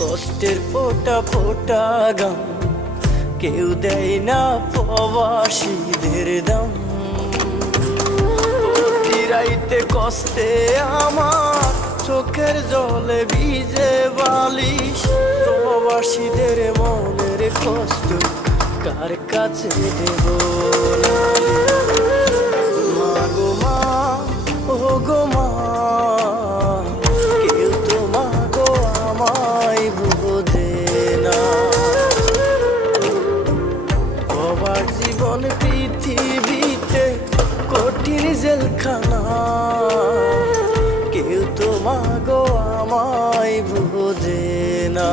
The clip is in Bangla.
কষ্টের ফোঁটা ফোঁটা গাম কেউ দেয় না প্রবাসীদের দাম। প্রতি রাইতে কষ্টে আমার চোখের জলে ভিজে বালিশ। প্রবাসীদের মনের কষ্ট কার কাছে দেব মা গো মা, ও গো মা, কেউ তো মা গো আমায় বোঝে না। সবার জীবন পৃথিবীতে কঠিন জেলখানা, কেউ তো মা গো আমায় বোঝে না।